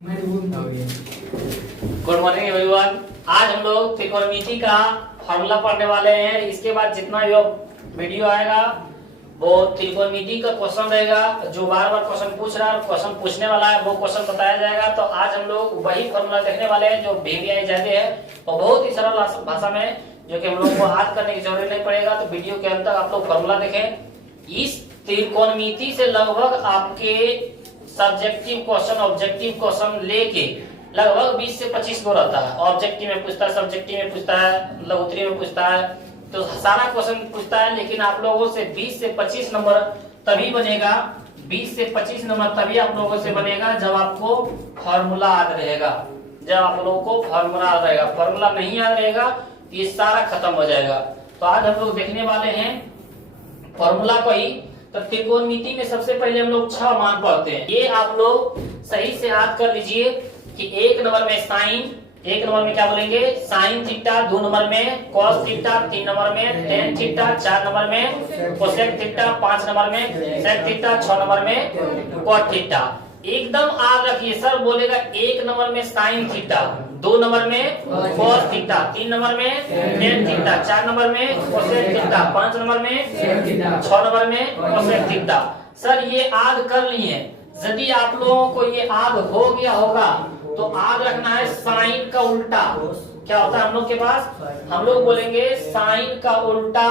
Good morning everyone. आज हम लोग त्रिकोणमिति का फॉर्मूला पढ़ने वाले हैं। इसके बाद जितना भी वीडियो आएगा वो त्रिकोणमिति का क्वेश्चन रहेगा। जो बार बार क्वेश्चन पूछ रहा है, क्वेश्चन पूछने वाला है, वो क्वेश्चन बताया जाएगा। तो आज हम लोग वही फॉर्मूला देखने वाले हैं जो VBI जाते हैं और बहुत ही सरल भाषा में, जो कि हम लोग को याद करने की जरूरत नहीं पड़ेगा। तो वीडियो के अंत तक आप लोग फॉर्मूला देखें। इस त्रिकोणमिति से लगभग आपके सब्जेक्टिव क्वेश्चन, ऑब्जेक्टिव क्वेश्चन लेके लगभग 20 से 25 को रहता है। ऑब्जेक्टिव में पूछता है, सब्जेक्टिव में पूछता है, मतलब उत्तरी में पूछता है, तो सारा क्वेश्चन पूछता है। लेकिन आप लोगों से 20 से 25 नंबर तभी बनेगा, 20 से 25 नंबर तभी आप लोगों से बनेगा जब आपको फॉर्मूला याद रहेगा। जब आप लोगों को फॉर्मूला याद रहेगा, फॉर्मूला नहीं याद रहेगा तो ये सारा खत्म हो जाएगा। तो आज हम लोग देखने वाले हैं फॉर्मूला को ही। तो त्रिकोणमिति में सबसे पहले हम लोग 6 मान पढ़ते हैं। ये आप लोग सही से याद कर लीजिए कि 1 नंबर में साइन, 1 नंबर में क्या बोलेंगे साइन थीटा, 2 नंबर में कॉस थीटा, 3 नंबर में टेन थीटा, 4 नंबर में कोसेक थीटा, 5 नंबर में सेक थीटा, 6 नंबर में कॉट थीटा। एकदम याद रखिए। सर बोलेगा 1 नंबर में साइन थीटा, 2 नंबर में कॉस थीटा, 3 नंबर में टेन थीटा, 4 नंबर में कोसेक थीटा, 5 नंबर में 6 नंबर में कोसेक थीटा। सर ये याद कर लिए। यदि आप लोगों को ये याद हो गया होगा तो याद रखना है साइन का उल्टा क्या होता है हम लोग के पास। हम लोग बोलेंगे साइन का उल्टा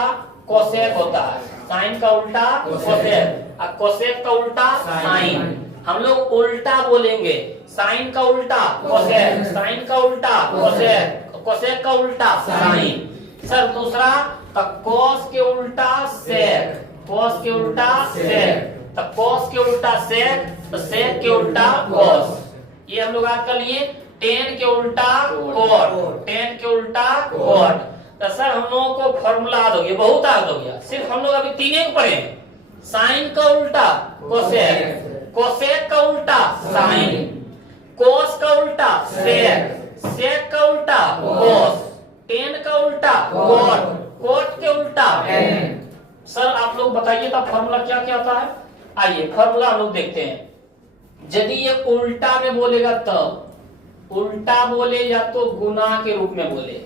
कोसेक होता है। साइन का उल्टा कोसेक और कोसेक का उल्टा साइन। हम लोग उल्टा बोलेंगे, साइन का उल्टा कोसेक, साइन का उल्टा कोसेक, कोसेक का उल्टा साइन। सर दूसरा कॉस के उल्टा सेक, कॉस के उल्टा सेक, तो कॉस के उल्टा सेक, तो सेक के उल्टा कॉस। ये हम लोग याद कर लिए। टेन के उल्टा कॉट, टेन के उल्टा कॉट। तो सर हम लोगों को फॉर्मूला याद हो गया, बहुत याद हो गया। सिर्फ हम लोग अभी 3 पढ़े, साइन का उल्टा कोसेक, कोसेक का उल्टा साइन, कोस का उल्टा सेक, सेक का उल्टा कॉस, टेन का उल्टा कॉट, कॉट के उल्टा टेन। सर आप लोग बताइए तो फॉर्मूला क्या क्या होता है। आइए फॉर्मूला हम लोग देखते हैं। यदि ये उल्टा में बोलेगा तब, उल्टा बोले या तो गुना के रूप में बोले,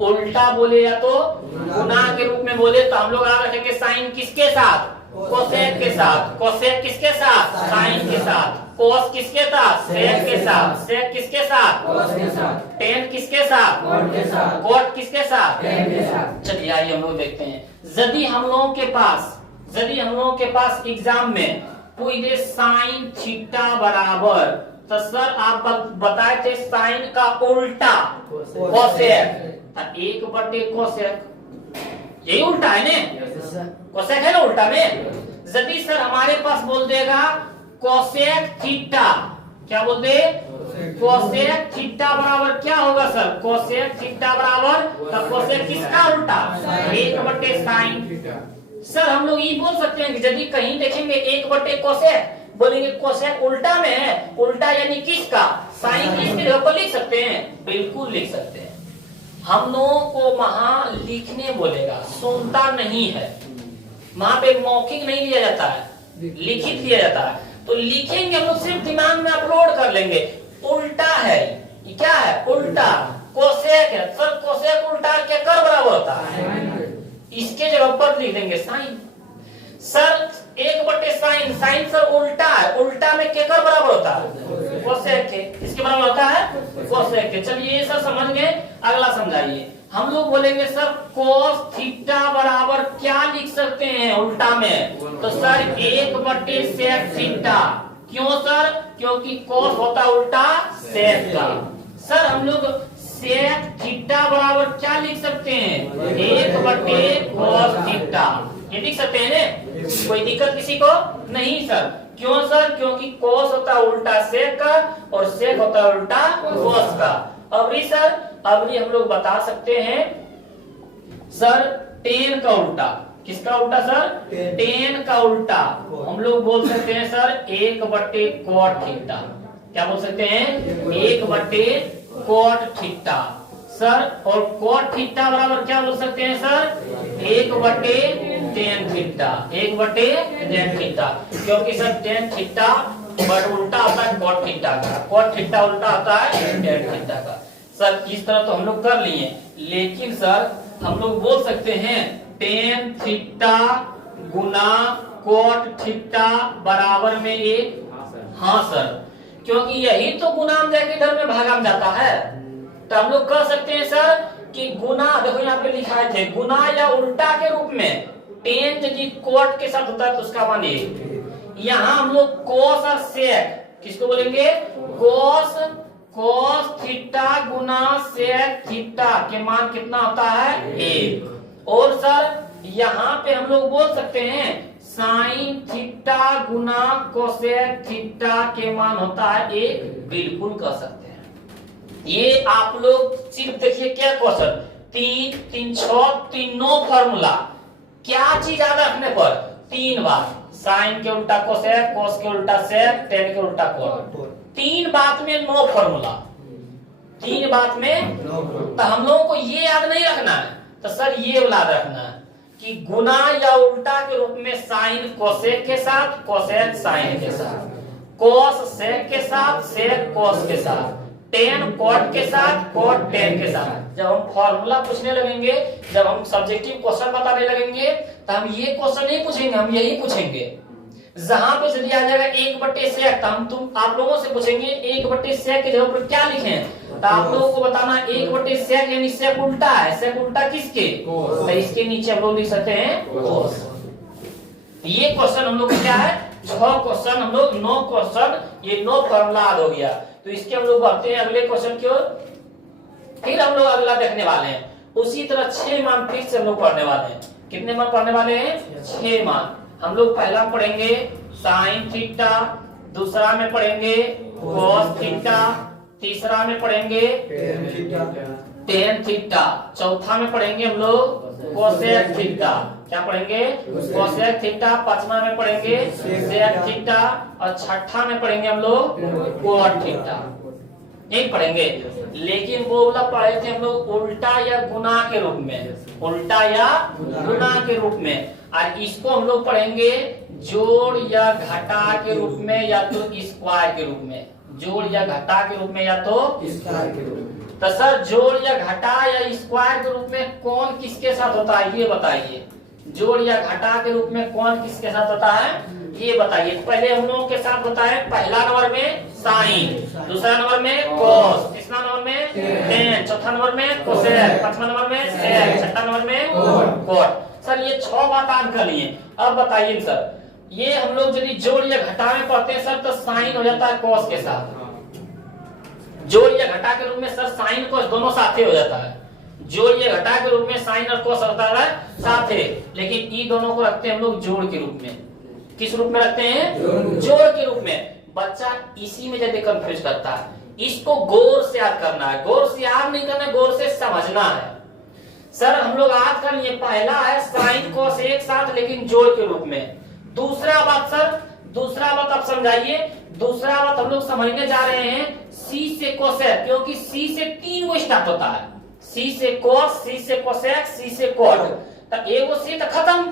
उल्टा बोले या तो गुना के रूप में बोले, तो हम लोग याद रखेंगे साइन किसके साथ, कोसेक के साथ, कोसेक किसके साथ, साइन के साथ, कोस किसके साथ, सेक के साथ, सेक किसके साथ, कोस के साथ, टेन किसके साथ, कॉट के साथ, कॉट किसके साथ, टेन के साथ। चलिए आइए हम लोग देखते हैं। यदि हम लोगों के पास एग्जाम में पूछे साइन थीटा बराबर, तो सर आप बताए थे साइन का उल्टा कोसेक, 1/कोसेक, यही उल्टा है ना, कोसेक है ना उल्टा में। यदि सर हमारे पास बोल देगा कोसेक थीटा, क्या बोल दे, कोसेक थीटा बराबर क्या होगा सर, कोसेक थीटा बराबर, तो कोसेक किसका उल्टा, 1/साइन। सर हम लोग ये बोल सकते हैं कि यदि कहीं देखेंगे 1/कोसेक, बोलेंगे कोसेक उल्टा में है, उल्टा यानी किसका, साइन किसके, को लिख सकते हैं, बिल्कुल लिख सकते हैं। हम लोगों को वहां लिखने बोलेगा, सुनता नहीं है, वहां पे मौखिक नहीं लिया जाता है, लिखित लिया जाता है। तो लिखेंगे हम लोग, सिर्फ दिमाग में अपलोड कर लेंगे। उल्टा है, ये क्या है, उल्टा कोसेक है। सर कोसेक उल्टा क्या कर बराबर होता है, इसके जगह पर लिख देंगे साइन। सर 1/साइन, साइन सर उल्टा है, उल्टा में क्या कर बराबर होता है, कोसेक के, इसके बराबर होता है कोसेक के। चलिए ये सर समझ गए, अगला समझाइए। हम लोग बोलेंगे सर कोस थीटा बराबर क्या लिख सकते हैं उल्टा में, तो सर 1/सेक थीटा। क्यों सर, क्योंकि कोस होता उल्टा सेक का। सर हम लोग सेक थीटा बराबर क्या लिख सकते हैं, 1/कोस थीटा, ये लिख सकते हैं ना, कोई दिक्कत किसी को नहीं सर। क्यों सर, क्योंकि कोस होता उल्टा सेक का और सेक होता उल्टा कोस का। अभी सर अभी हम लोग बता सकते हैं सर टेन का उल्टा, किसका उल्टा सर, टेन का उल्टा हम लोग बोल सकते हैं सर 1/कॉट थीटा। क्या बोल सकते हैं, 1/कॉट थीटा सर। और कॉट थीटा बराबर क्या बोल सकते हैं सर, 1/टेन थीटा, 1/टेन थीटा, क्योंकि सर टेन थीटा बट उल्टा होता है कॉट थीटा का, कॉट थीटा उल्टा होता है टेन थीटा का। सर इस तरह तो हम लोग कर लिए, लेकिन सर हम लोग बोल सकते हैं टेन थीटा गुना कॉट थीटा बराबर में एक। हाँ सर, क्योंकि यही तो गुना में जाके इधर में भागा में जाता है, तो हम लोग कह सकते हैं सर कि गुना, देखो यहाँ पे लिखा थे गुना या उल्टा के रूप में टेन यदि कोट के साथ होता है तो उसका मान एक। यहाँ हम लोग कोस और सेक किसको बोलेंगे, कोस थीटा गुना सेक थीटा के मान कितना होता है एक। और सर यहाँ पे हम लोग बोल सकते हैं साइन थीटा गुना कोसेक थीटा के मान होता है एक, बिल्कुल कह सकते हैं। ये आप लोग सिर्फ देखिए क्या क्वेश्चन, 3 3 6 तीनों फॉर्मूला, क्या चीज याद रखने पर 3 बार, साइन के उल्टा कोसेक, कोस के उल्टा सेक, टेन के उल्टा कोट, 3 बात में 9 फॉर्मूला, 3 बात में। तो हम लोगों को ये याद नहीं रखना है, तो सर ये याद रखना है कि गुना या उल्टा के रूप में साइन कोसेक के साथ, कोसेक साइन के साथ, कोस सेक के साथ, सेक कोस के साथ, टेन कोट के साथ, कोट टेन के साथ। जब हम फॉर्मूला पूछने लगेंगे, जब हम सब्जेक्टिव क्वेश्चन बताने लगेंगे, तो हम ये क्वेश्चन नहीं पूछेंगे, हम यही पूछेंगे। जहां पे यदि आ जाएगा 1/सेक, तो हम तुम आप लोगों से पूछेंगे 1/सेक की जगह पर क्या लिखें, तो आप लोगों को बताना 1/सेक यानी सेक उल्टा है, सेक उल्टा किसके, तो इसके नीचे हम लोग लिख सकते हैं कोस। ये क्वेश्चन हम लोग क्या है, 6 क्वेश्चन हम लोग 9 क्वेश्चन, ये 9 फॉर्मूला याद हो गया। तो इसके हम लोग बढ़ते हैं अगले क्वेश्चन की ओर। फिर हम लोग अगला देखने वाले हैं, उसी तरह 6 मान फिर से हम लोग पढ़ने वाले हैं। कितने मान पढ़ने वाले हैं, 6 मान। हम लोग पहला पढ़ेंगे साइन थीटा, दूसरा में पढ़ेंगे कोस थीटा, तीसरा में पढ़ेंगे टेन थीटा, चौथा में पढ़ेंगे हम लोग कोसेक थीटा, क्या पढ़ेंगे कोसेक थीटा, पांचवा में पढ़ेंगे सेक थीटा, और छठा में पढ़ेंगे हम लोग कोट थीटा, यही पढ़ेंगे। लेकिन वो वाला पढ़े थे हम लोग उल्टा या गुना के रूप में, उल्टा या गुना के रूप में, और इसको हम लोग पढ़ेंगे जोड़ या घटा के रूप में, या तो स्क्वायर के रूप में, जोड़ या घटा के रूप में, या तो स्क्वायर के रूप में। तो सर जोड़ या घटा या स्क्वायर के रूप में कौन किसके साथ होता है ये बताइए, जोड़ या घटा के रूप में कौन किसके साथ होता है ये बताइए। पहले हम लोगों के साथ होता है पहला नंबर में साइन, दूसरा नंबर में कोस, तीसरा नंबर में टेन, चौथा नंबर में कोसेक, पांचवा नंबर में सेक, छठा नंबर में कोट। सर ये 6 बात याद कर लिए। अब बताइए सर, ये हम लोग यदि जोड़ या घटा में पढ़ते हैं सर, तो साइन हो जाता है कोस के साथ, जोड़ या घटा के रूप में सर साइन कोस दोनों साथ हो जाता है, जोड़ या घटा के रूप में साइन और कोस होता है साथ है, लेकिन ये दोनों को रखते हैं हम लोग जोड़ के रूप में। किस रूप में रखते हैं, जोड़ के रूप में। बच्चा इसी में ज्यादा कंफ्यूज करता है, इसको गौर से याद करना है, गौर से याद नहीं करना, गौर से समझना है। सर हम लोग याद कर लिए, पहला है साइन कोस एक साथ लेकिन जोड़ के रूप में। दूसरा बात सर, दूसरा बात आप समझाइए, दूसरा बात हम लोग समझने जा रहे हैं सी से कोसेक, क्योंकि सी से 3 गो स्टार्ट होता है, सी से कोस, सी से कोसेक, सी से कोट। तो एगो सी तो खत्म,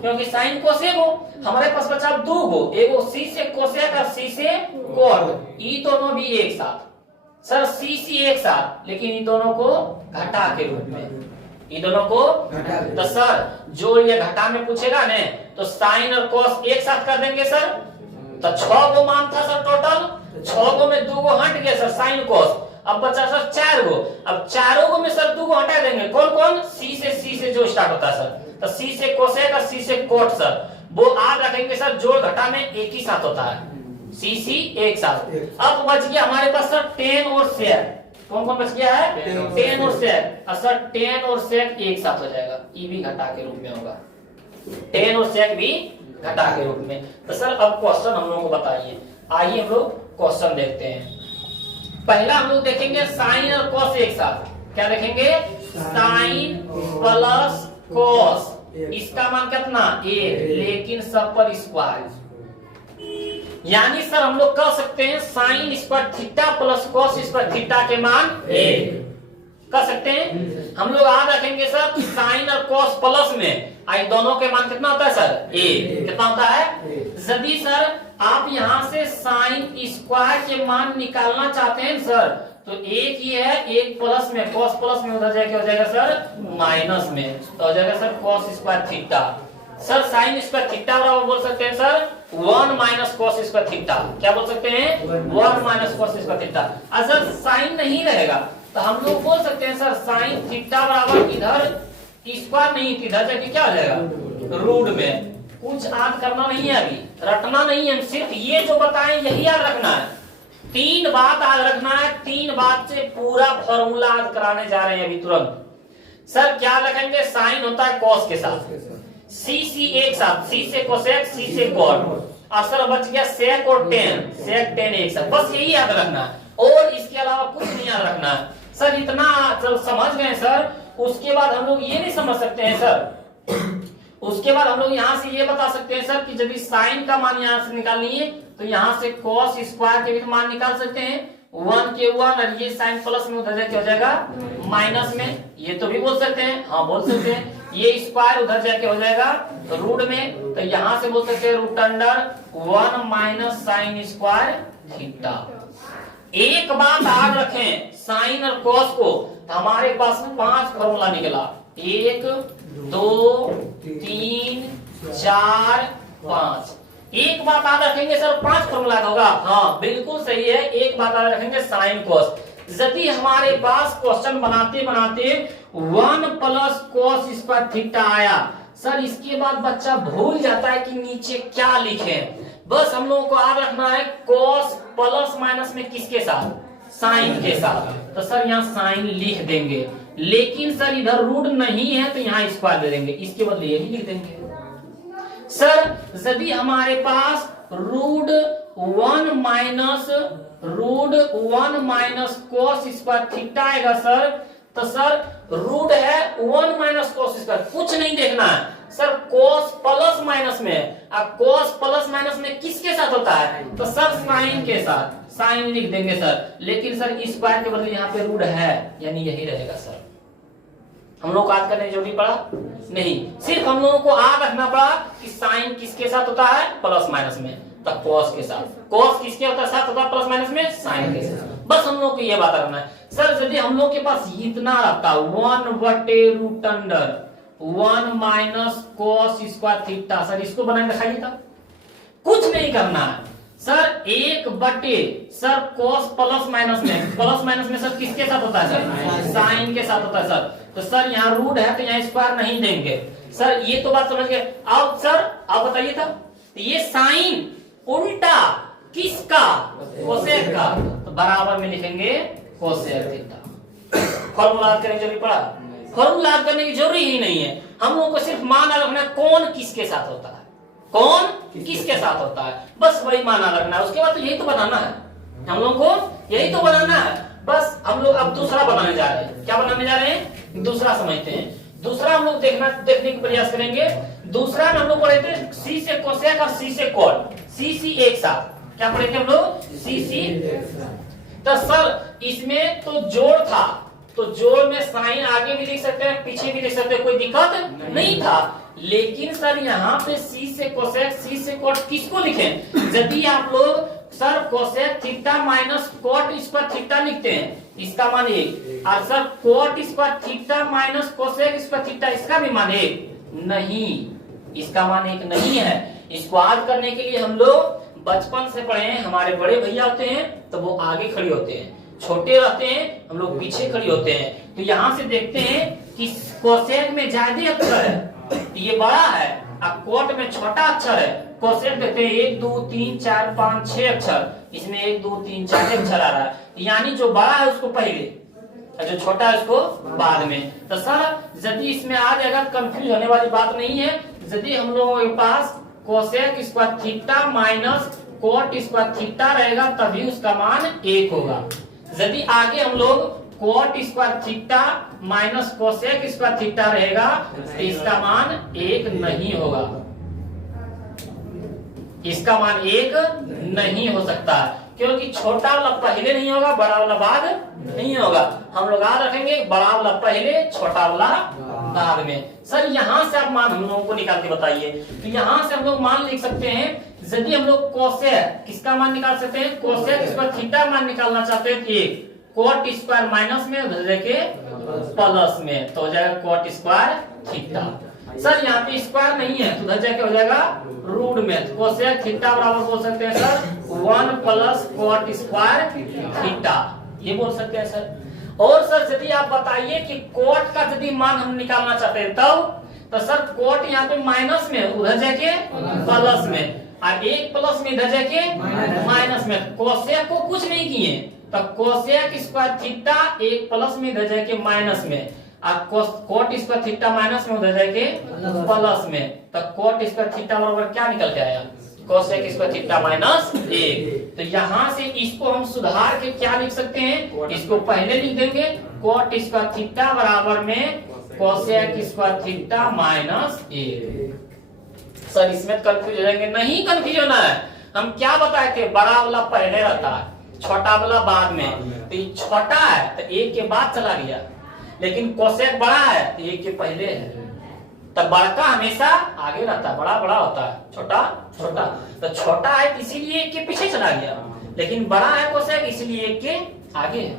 क्योंकि साइन कोस एगो, हमारे पास बचा 2 गो, एगो सी से कोसेक और सी से कोट, ये दोनों भी एक साथ। सर सी सी एक साथ, लेकिन इन दोनों को घटा के रूप में, ये दोनों को। तो सर जोड़ या घटा में पूछेगा ने, तो साइन और कोस एक साथ कर देंगे सर। तो 6 गो मान था सर टोटल, 6 गो में 2 गो हट गए सर साइन कोस, अब बचा सर 4 गो। अब चारों गो में सर 2 गो हटा देंगे, कौन कौन, सी से जो स्टार्ट होता है सर, तो सी से कोसेक और सी से कोट सर, वो याद रखेंगे सर, जोड़ घटा में एक ही साथ होता है, सी एक साथ। अब बच गया हमारे पास सर टेन और सेक, कौन कौन बच गया है, टेन और सेक। सर टेन और सेक एक साथ हो जाएगा, ये भी घटा के रूप में होगा, टेन और सेक भी घटा के रूप में। तो सर अब क्वेश्चन हम लोगों को बताइए, आइए हम लोग क्वेश्चन देखते हैं। पहला हम लोग देखेंगे साइन और कोस एक साथ, क्या देखेंगे, साइन प्लस कोस, इसका मान कितना 1, लेकिन सब पर स्क्वायर, यानी सर हम लोग कह सकते हैं sign square theta plus cos square theta के मान 1 कर सकते हैं। हम लोग याद रखेंगे सर कि साइन और कोस प्लस में आई दोनों के मान कितना होता है सर 1, कितना होता है। यदि सर आप यहाँ से साइन स्क्वायर के मान निकालना चाहते हैं सर, तो एक ये है, एक प्लस में, कॉस प्लस में उधर जाके हो जाएगा सर माइनस में, तो हो जाएगा sir cos square theta. Sir sign square theta बराबर बोल सकते हैं sir 1 minus cos square theta. क्या बोल सकते हैं? 1 माइनस कॉस स्क्वायर थीटा। अगर साइन नहीं रहेगा तो हम लोग बोल सकते हैं सर साइन थीटा बराबर इधर स्क्वायर नहीं, इधर जाके क्या हो जाएगा रूट में। कुछ याद करना नहीं है, अभी रटना नहीं है, सिर्फ ये जो बताएं यही याद रखना है। 3 बात याद रखना है, 3 बात से पूरा फॉर्मूला याद कराने जा रहे हैं अभी तुरंत। सर क्या रखेंगे? साइन होता है कॉस के साथ, सी एक साथ, सी से कोसेक, सी से कॉट, असल बच गया सेक और टेन, सेक टेन एक साथ, बस यही याद रखना है और इसके अलावा कुछ नहीं याद रखना है। सर इतना समझ गए सर? उसके बाद हम लोग ये नहीं समझ सकते हैं सर, उसके बाद हम लोग यहाँ से ये बता सकते हैं सर कि जब साइन का मान यहाँ से निकालनी है तो यहाँ से कॉस स्क्वायर के भी मान निकाल सकते हैं, 1 के 1, और ये साइन प्लस में उधर जाके हो जाएगा माइनस में, ये तो भी बोल सकते हैं, हाँ बोल सकते हैं। ये स्क्वायर उधर जाके हो जाएगा रूट में, तो यहाँ से बोल सकते हैं root under 1 minus sine square theta. एक बात याद रखें, साइन और कॉस को हमारे पास 5 फॉर्मूला निकला, 1 2 3 4 5। एक बात याद रखेंगे सर 5 फॉर्मूला होगा, हाँ बिल्कुल सही है। एक बात याद रखेंगे साइन कॉस। यदि हमारे पास क्वेश्चन बनाते बनाते 1 प्लस कॉस स्क्वायर थीटा आया सर, इसके बाद बच्चा भूल जाता है कि नीचे क्या लिखे। बस हम लोगों को याद रखना है कॉस प्लस माइनस में किसके साथ? साइन के साथ। तो सर यहाँ साइन लिख देंगे, लेकिन सर इधर रूट नहीं है तो यहाँ स्क्वायर दे देंगे, इसके बदले यही लिख देंगे। सर यदि हमारे पास root 1 minus cos square theta आएगा सर, तो सर रूट है 1 माइनस कॉस स्क्वायर, कुछ नहीं देखना है सर। कॉस प्लस माइनस में, अब कॉस प्लस माइनस में किसके साथ होता है? तो सर साइन के साथ, साइन लिख देंगे सर। लेकिन सर स्क्वायर के बदले यहाँ पे रूट है, यानी यही रहेगा सर। हम लोग याद करने की जरूरत पड़ा नहीं, सिर्फ हम लोगों को याद रखना पड़ा कि साइन किसके साथ होता है? प्लस माइनस में, तो कॉस के साथ। कॉस किसके होता है? साथ होता है प्लस माइनस में, साइन के साथ। बस हम लोग को ये बात रखना है सर। यदि हम लोग के पास इतना रहता 1/√1 minus cos square theta, sir इसको बनाए दिखाइए था, कुछ नहीं करना है sir. 1/, sir cos plus minus में, प्लस माइनस में सर किसके साथ होता है सर? साइन के साथ होता है सर। तो सर यहाँ रूट है तो यहाँ स्क्वायर नहीं देंगे सर, ये तो बात समझ गए। अब सर आप बताइए था, ये साइन उल्टा किसका? कोसेक का, तो बराबर में लिखेंगे कोसेक थीटा। फॉर्मूला याद करने की जरूरत पड़ा? फॉर्मूला याद करने की जरूरी ही नहीं है, हम लोगों को सिर्फ मान रखना है कौन किसके साथ होता है, कौन किसके साथ होता है, बस वही माना रखना है। उसके बाद तो यही तो बनाना है, हम लोग को यही तो बनाना है। बस हम लोग अब दूसरा बनाने जा रहे हैं। क्या बनाने जा रहे हैं? दूसरा समझते हैं। दूसरा हम लोग देखने का प्रयास करेंगे। दूसरा में हम लोग पढ़े थे सी से कोसेक और सी से कॉट, सी एक साथ। क्या पढ़े थे हम लोग? सी। तो सर इसमें तो जोड़ था, तो जोड़ में साइन आगे भी लिख सकते हैं पीछे भी लिख सकते हैं, कोई दिक्कत नहीं था। लेकिन सर यहाँ पे सी से कोसेक सी से कॉट किसको लिखें? यदि आप लोग sir cosec theta minus cot square theta लिखते हैं, इसका मान 1, और sir cot square theta minus cosec square theta, इसका भी मान 1 नहीं, इसका मान 1 नहीं है। इसको याद करने के लिए हम लोग बचपन से पढ़े हैं, हमारे बड़े भैया होते हैं तो वो आगे खड़े होते हैं, छोटे रहते हैं हम लोग पीछे खड़े होते हैं। तो यहाँ से देखते हैं कि कोसेक में ज्यादा अक्षर है, ये बड़ा है, अब कॉट में छोटा अक्षर है। कोसेक देखते हैं 1 2 3 4 5 6 अक्षर, इसमें 1 2 3 4 अक्षर आ रहा है, यानी जो बड़ा है उसको पहले, जो छोटा है उसको बाद में। तो सर यदि इसमें आ जाएगा, कंफ्यूज होने वाली बात नहीं है। यदि हम लोगों के पास cosec square theta minus cot square theta रहेगा तभी उसका मान 1 होगा। यदि आगे हम लोग cot square theta minus cosec square theta रहेगा तो इसका मान 1 नहीं होगा, इसका मान 1 नहीं हो सकता, क्योंकि छोटा वाला पहले नहीं होगा, बड़ा वाला बाद नहीं होगा। हम लोग याद रखेंगे बड़ा वाला पहले छोटा वाला बाद में। सर यहाँ से आप मान हम लोगों को निकाल के बताइए। तो यहाँ से हम लोग मान लिख सकते हैं, यदि हम लोग कोसेक किसका मान निकाल सकते हैं, कोसेक स्क्वायर थीटा मान निकालना चाहते हैं, एक कोट स्क्वायर माइनस में उधर जाके प्लस में, तो हो जाएगा कोट स्क्वायर थीटा। सर यहाँ पे स्क्वायर नहीं है तो उधर जाके हो जाएगा रूट में, तो कोसेक थीटा बराबर बोल सकते हैं sir 1 plus coat square theta, ये बोल सकते हैं सर। और सर यदि आप बताइए कि कोट का यदि मान हम निकालना चाहते हैं तब, तो सर कोट यहाँ पे माइनस में उधर जाके प्लस में, और एक प्लस में इधर जाके माइनस में, कोसेक को कुछ नहीं किए, तो कोसेक स्क्वायर थीटा एक प्लस में इधर जाके माइनस में, और कोट स्क्वायर थीटा माइनस में उधर जाके प्लस में, तो कोट स्क्वायर थीटा बराबर क्या निकल के आया, कोसेक स्क्वायर थीटा माइनस 1। तो यहाँ से इसको हम सुधार के क्या लिख सकते हैं, इसको पहले लिख देंगे कोट स्क्वायर थीटा बराबर में cosec square theta minus 1। Sir इसमें कंफ्यूज हो जाएंगे, नहीं कंफ्यूज होना है। हम क्या बताए थे, बड़ा वाला पहले रहता है, छोटा वाला बाद में। तो ये छोटा है तो एक के बाद चला गया, लेकिन कोसेक बड़ा है तो एक के पहले है, तब बड़का हमेशा आगे रहता है, बड़ा बड़ा होता है, छोटा छोटा। तो छोटा है इसीलिए एक के पीछे चला गया, लेकिन बड़ा है कोसेक इसलिए एक के आगे है।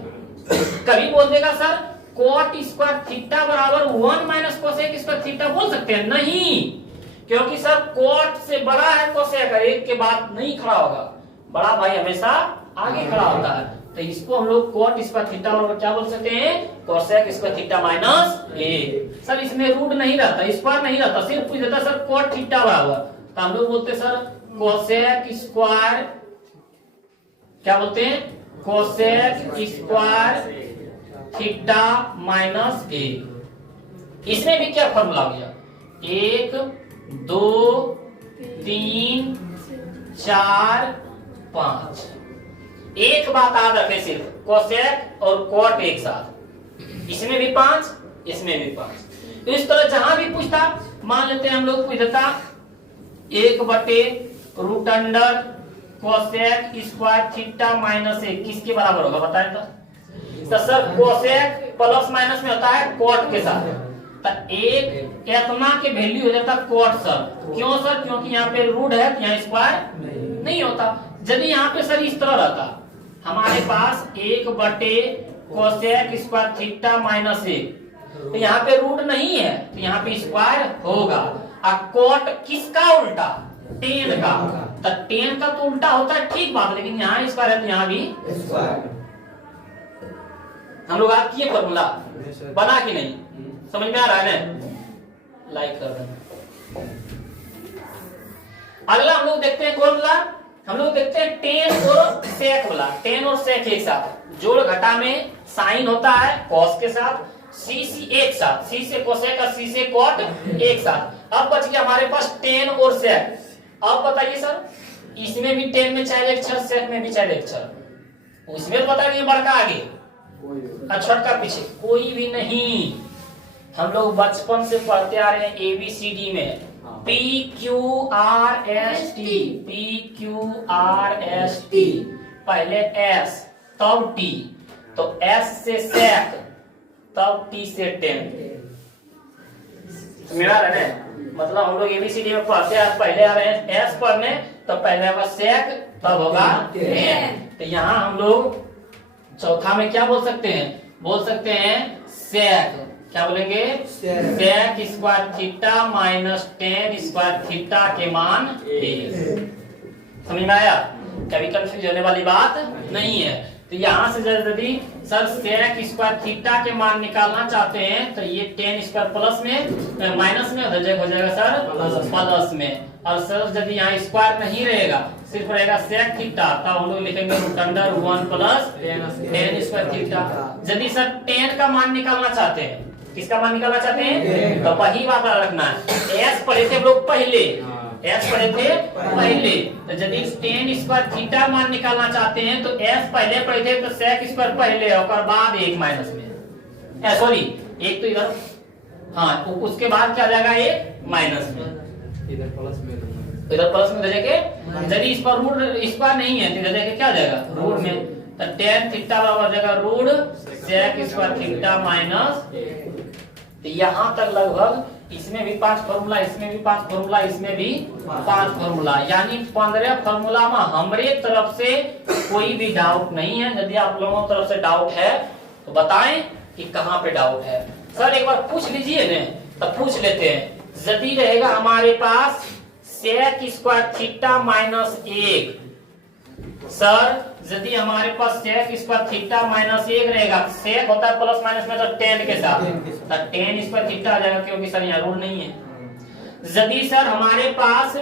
कभी बोल देगा सर कोट स्क्वायर थीटा बराबर 1 माइनस कोसेक स्क्वायर थीटा, बोल सकते हैं? नहीं, क्योंकि सर कोट से बड़ा है कोसेक, एक के बाद नहीं खड़ा होगा, बड़ा भाई हमेशा आगे खड़ा होता है। तो इसको हम लोग कोट स्क्वायर थीटा बराबर क्या बोल सकते हैं, cosec square theta minus 1। Sir इसमें रूट नहीं रहता, स्क्वायर नहीं रहता, सिर्फ पूछ देता सर कोट थीटा बराबर, तो हम लोग बोलते सर कोसेक स्क्वायर, क्या बोलते हैं, कोसेक स्क्वायर थीटा माइनस 1। इसमें भी क्या फॉर्मूला हो गया, 1 2 3 4 5। एक बात याद रखें, सिर्फ कोसेक और कोट एक साथ, इसमें भी 5 इसमें भी 5। तो इस तरह जहां भी पूछता, मान लेते हैं हम लोग पूछ देता 1/√अंडर कोसेक स्क्वायर थीटा माइनस 1 किसके बराबर होगा बताएं तो सर कोसेक प्लस माइनस में होता है कोट के साथ, तो एक इतना के वैल्यू हो जाता कोट सर। क्यों सर, क्योंकि यहाँ पे रूट है तो यहाँ स्क्वायर नहीं होता। यदि यहाँ पे सर इस तरह रहता हमारे पास 1/कोसेक स्क्वायर थीटा माइनस 1, तो यहाँ पे रूट नहीं है तो यहाँ पे स्क्वायर होगा। अब कोट किसका उल्टा, टेन का, तो टेन का तो उल्टा होता है, ठीक बात, लेकिन यहाँ स्क्वायर है तो यहाँ भी स्क्वायर। हम लोग आप किए फॉर्मूला बना कि नहीं, समझ में आ रहा है ना, लाइक कर देना। अगला हम लोग देखते हैं कौन वाला, हम लोग देखते हैं टेन और सेक वाला। टेन और सेक एक साथ, जोड़ घटा में साइन होता है कॉस के साथ, सी एक साथ, सी से कोसेक और सी से कॉट एक साथ। अब बच गया हमारे पास टेन और सेक। अब बताइए सर, इसमें भी टेन में चाहे अक्षर, सेक में भी चाहे अक्षर, उसमें तो बताइए बड़का आगे और छोटा पीछे, कोई भी नहीं। हम लोग बचपन से पढ़ते आ रहे हैं ABCD में PQRST, PQRST, पहले S तब T, तो S से सेक तब T से टेन। मेरा है ना, मतलब हम लोग ABCD में पढ़ते हैं, पहले आ रहे हैं S पढ़ने, तो पहले होगा सेक तब होगा टेन। तो यहाँ हम लोग चौथा में क्या बोल सकते हैं, बोल सकते हैं सेक, क्या बोलेंगे, sec square theta minus tan square theta के मान 1। समझ में आया, कभी कंफ्यूज होने वाली बात नहीं है। तो यहाँ से यदि सर सेक स्क्वायर थीटा के मान निकालना चाहते हैं तो ये टेन स्क्वायर प्लस में माइनस में हो जाएगा सर प्लस में, और सर यदि यहाँ स्क्वायर नहीं रहेगा, सिर्फ रहेगा सेक थीटा, तब हम लोग लिखेंगे √1 प्लस टेन स्क्वायर थीटा। यदि सर टेन का मान निकालना चाहते हैं, किसका मान निकालना चाहते हैं, तो वही बात रखना है। एस पढ़े थे हम लोग पहले, एस पढ़े थे पहले, तो यदि टेन स्क्वायर थीटा मान निकालना चाहते हैं तो एस पहले पढ़े थे, तो सेक स्क्वायर पहले और बाद एक माइनस में, सॉरी एक तो इधर, हाँ उसके बाद क्या जाएगा एक माइनस में, इधर प्लस में जाके, यदि इस पर रूट स्क्वायर नहीं है तो इधर जाके क्या जाएगा रूट में, तो टेन थीटा बराबर जाएगा root sec square theta minus. तो यहाँ तक लगभग इसमें भी 5 फॉर्मूला, इसमें भी 5 फॉर्मूला, इसमें भी 5 फॉर्मूला, यानी 15 फॉर्मूला में हमारे तरफ से कोई भी डाउट नहीं है। यदि आप लोगों की तरफ से डाउट है तो बताएं कि कहां पे डाउट है। सर एक बार पूछ लीजिए ना, तब पूछ लेते हैं। यदि रहेगा हमारे पास sec square theta minus 1, sir यदि हमारे पास सेक स्क्वायर थीटा माइनस 1 रहेगा, सेक होता है प्लस माइनस में तो टेन के साथ, तो टेन स्क्वायर थीटा आ जाएगा, क्योंकि सर यहाँ रूल नहीं है। यदि सर हमारे पास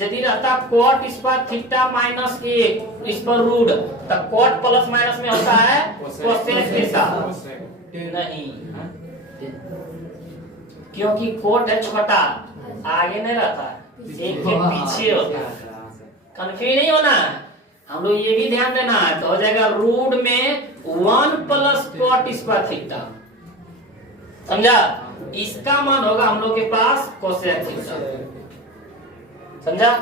यदि रहता कॉट स्क्वायर थीटा माइनस 1 इस पर रूट, तो कॉट प्लस माइनस में होता है कोसेक के साथ, नहीं, क्योंकि कॉट है छोटा, आगे नहीं रहता, एक के पीछे होता है। कंफ्यूज नहीं होना, हम लोग ये भी ध्यान देना है। तो हो जाएगा रूट में 1 प्लस कॉट स्क्वायर थीटा, समझा? इसका मान होगा हम लोग के पास कोसेक थीटा, समझा?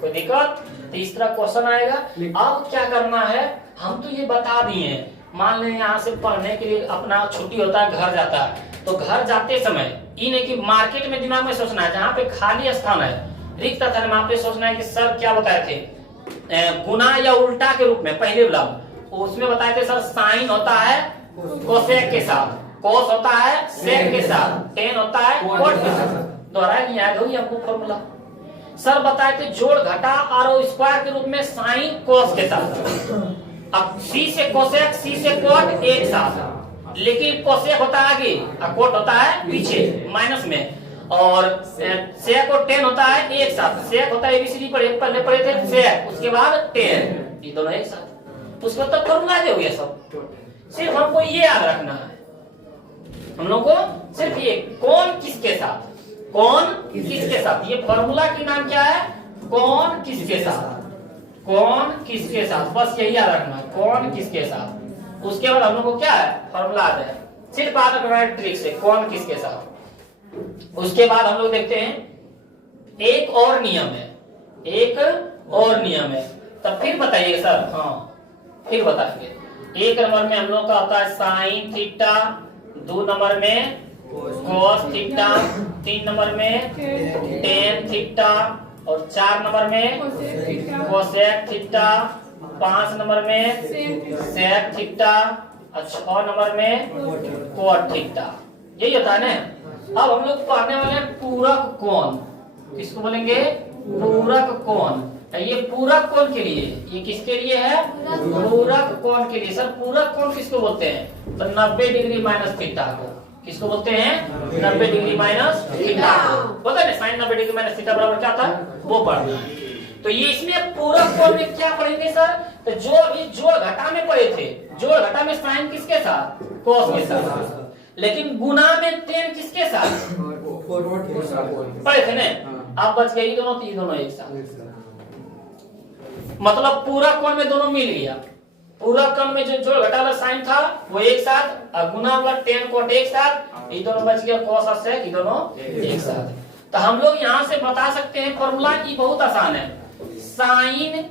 कोई दिक्कत? तीसरा क्वेश्चन आएगा। अब क्या करना है, हम तो ये बता दिए, मान लें यहाँ से पढ़ने के लिए अपना छुट्टी होता है, घर जाता है, तो घर जाते समय ये नहीं कि मार्केट में दिमाग में सोचना है, जहाँ पे खाली स्थान है, रिक्त स्थान है, वहां पे सोचना है कि सर क्या बताए थे, गुना या उल्टा के रूप में। पहले वाला उसमें बताए थे सर साइन होता है कोसेक के साथ, कोस होता है सेक के साथ, टेन होता है कोट के साथ। दोहरा याद होगी आपको फॉर्मूला। सर बताए थे जोड़ घटा और स्क्वायर के रूप में साइन कोस के साथ। अब सी से कोसेक, सी से कोट एक साथ, लेकिन कोसेक होता है आगे और कोट होता है पीछे माइनस में, और सेक और टेन होता है एक साथ। सेक होता है एबीसीडी पहले पढ़े थे सेक, उसके बाद टेन, ये दोनों एक साथ। उसको तो फॉर्मूला हो गया सब। सिर्फ हमको ये याद रखना है, हम लोग को सिर्फ ये कौन किसके साथ, कौन किसके साथ, ये फॉर्मूला की नाम क्या है, कौन किसके साथ, कौन किसके साथ, बस यही याद रखना है, कौन किसके साथ। उसके बाद हम लोग को क्या है, फॉर्मूला आता है, सिर्फ याद रखना है ट्रिक से, कौन किसके साथ। उसके बाद हम लोग देखते हैं एक और नियम है, एक और नियम है, तब फिर बताइए सर। हाँ फिर बताएंगे। एक नंबर में हम लोग का आता है साइन थीटा, 2 नंबर में कोस थीटा, 3 नंबर में टेन थीटा, और 4 नंबर में कोसेक थीटा, 5 नंबर में सेक थीटा, और 6 नंबर में कोट थीटा। यही होता है ना। अब हम लोग पढ़ने वाले हैं पूरक कोण। किसको बोलेंगे, पूरक कोण। ये पूरक कोण के लिए, ये किसके लिए है, पूरक कोण के लिए। सर पूरक कोण किसको बोलते हैं, तो 90 डिग्री माइनस थीटा को किसको बोलते हैं, 90 डिग्री माइनस थीटा को। पता है साइन 90 डिग्री माइनस थीटा बराबर क्या था, वो पढ़ना। तो ये इसमें पूरक कोण में क्या पढ़ेंगे सर, तो जो अभी जोड़ घटा में पढ़े थे, जोड़ घटा में साइन किसके साथ, कोस के साथ, लेकिन गुना में टेन किसके साथ पढ़े थे ना। अब बच गए ये दोनों, दोनों एक साथ, मतलब पूरा कोण में दोनों मिल गया। पूरा कोण में जो जोड़ घटा वाला साइन था वो एक साथ, और गुना वाला टेन कोट एक साथ, ये दोनों बच गया कोस और सेक, ये दोनों एक साथ। तो हम लोग यहाँ से बता सकते हैं फॉर्मूला की, बहुत आसान है। Sine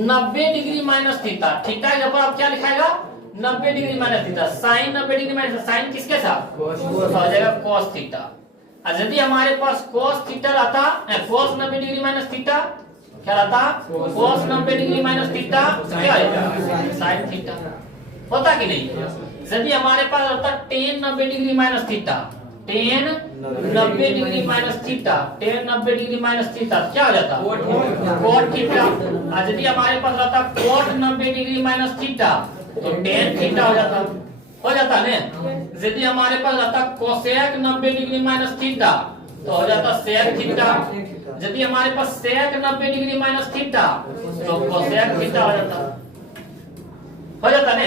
90 degree minus theta, theta के ऊपर आप क्या लिखाएगा, 90 degree minus theta, sine 90 degree minus, sine किसके साथ, हो जाएगा कोस थीटा। और यदि हमारे पास कोस थीटा रहता, कोस 90 डिग्री माइनस थीटा क्या रहता, कोस 90 डिग्री माइनस थीटा क्या आएगा, साइन थीटा। होता कि नहीं। यदि हमारे पास रहता ten 90 degree minus theta, ten 90 degree minus theta, ten 90 degree minus theta क्या हो जाता, कोट थीटा। और यदि हमारे पास रहता कोट 90 डिग्री माइनस थीटा, तो टेन थीटा हो जाता ने। यदि हमारे पास रहता कोसेक 90 डिग्री माइनस थीटा, तो हो जाता सेक थीटा। यदि हमारे पास सेक 90 डिग्री माइनस थीटा, तो कोसेक थीटा हो जाता ने।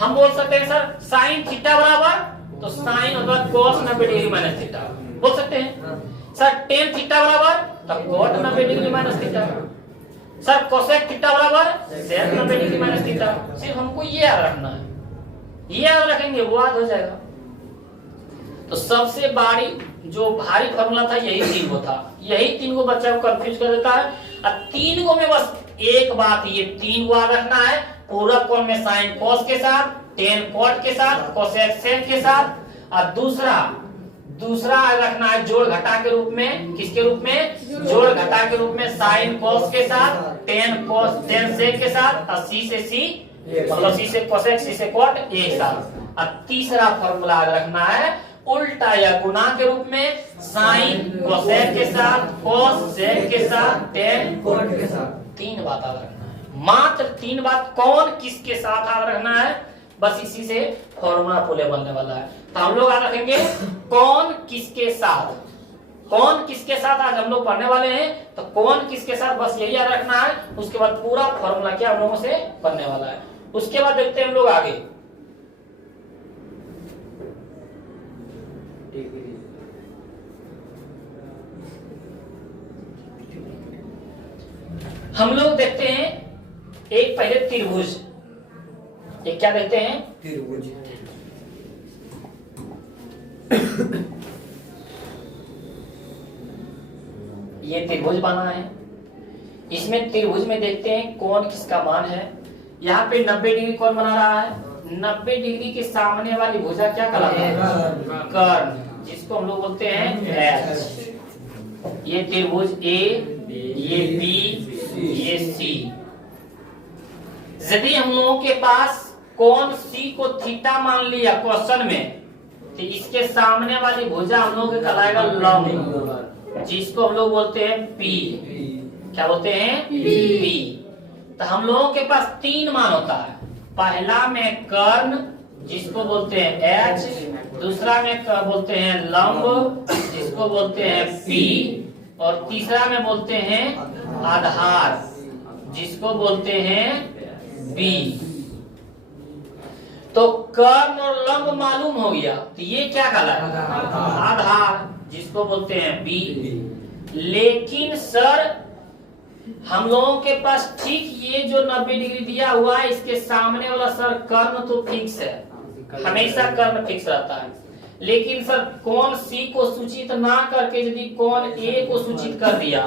हम बोल सकते हैं सर साइन थीटा बराबर, तो साइन होगा कोस 90 डिग्री माइनस थीटा, बोल सकते हैं। सर टेन थीटा बराबर, तो cot 90 degree minus theta. Sir cosec theta बराबर सेक 90 डिग्री माइनस थीटा। सिर्फ हमको ये याद रखना है, ये याद रखेंगे वो याद हो जाएगा। तो सबसे जो भारी फॉर्मूला था यही 3 गो था, यही 3 गो बच्चा को कंफ्यूज कर देता है। और 3 गो में बस एक बात, ये 3 गो याद रखना है, पूरक कोण में साइन कोस के साथ, टेन कोट के साथ, कोसेक सेक के साथ। और दूसरा दूसरा रखना है जोड़ घटा के रूप में। किसके रूप में? जोड़ घटा के रूप में। साइन कॉस के साथ, टेन सेक के साथ, और सी से सी मतलब सी से कोसेक, सी से कॉट एक साथ। और तीसरा फॉर्मूला रखना है उल्टा या गुना के रूप में। साइन कोसेक के साथ, कॉस सेक के साथ, टेन कॉट के साथ। 3 बात याद रखना है, मात्र 3 बात। कौन किसके साथ याद रखना है, बस इसी से फॉर्मूला पुले बनने वाला है। तो हम लोग याद रखेंगे कौन किसके साथ। कौन किसके साथ आज हम लोग पढ़ने वाले हैं, तो कौन किसके साथ बस यही याद रखना है। उसके बाद पूरा फॉर्मूला क्या हम लोगों से बनने वाला है। उसके बाद देखते हैं हम लोग आगे। हम लोग देखते हैं एक पहले त्रिभुज। एक क्या देखते हैं? त्रिभुज। ये त्रिभुज बना है। इसमें त्रिभुज में देखते हैं कौन किसका मान है। यहाँ पे 90 डिग्री कौन बना रहा है? 90 डिग्री के सामने वाली भुजा क्या कहलाता है? कर्ण, जिसको हम लोग बोलते हैं एच। ये त्रिभुज ए, ये बी, ये सी। यदि हम लोगों के पास कौन सी को थीटा मान लिया क्वेश्चन में, तो इसके सामने वाली भुजा हम लोग कहलाएगा लंब, जिसको हम लोग बोलते हैं पी। क्या बोलते हैं? पी। तो हम लोगों के पास 3 मान होता है। पहला में कर्ण, जिसको बोलते हैं एच। दूसरा में बोलते हैं लंब, जिसको बोलते हैं पी। और तीसरा में बोलते हैं आधार, जिसको बोलते हैं बी। तो कर्ण और लंब मालूम हो गया, तो ये क्या कहलाएगा? आधार, जिसको बोलते हैं बी। लेकिन सर हम लोगों के पास ठीक ये जो 90 डिग्री दिया हुआ है, इसके सामने वाला सर कर्ण तो फिक्स है, हमेशा कर्ण फिक्स रहता है। लेकिन सर कौन सी को सूचित ना करके यदि कौन ए को सूचित कर दिया,